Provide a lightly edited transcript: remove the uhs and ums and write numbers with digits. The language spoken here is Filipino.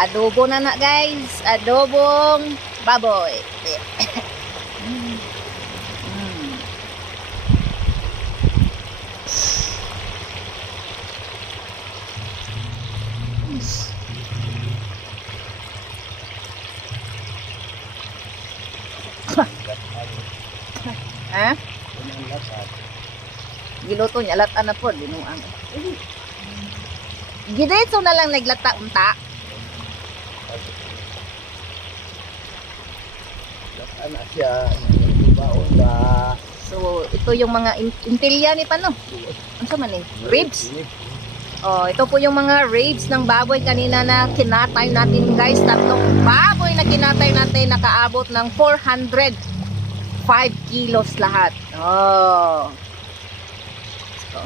Adobo na na guys. Adobong baboy. Mm. Ha? Giluto niya lata na po dinuang. Gidiretso na lang naglata unta. Anak siya, baon ba? So ito yung mga intilya ni Pano. Ano sa man eh? Ribs. Oh, ito po yung mga ribs ng baboy kanina na kinatay natin guys. Tatlong baboy na kinatay natin nakaabot ng 405 kilos lahat. Oh. So,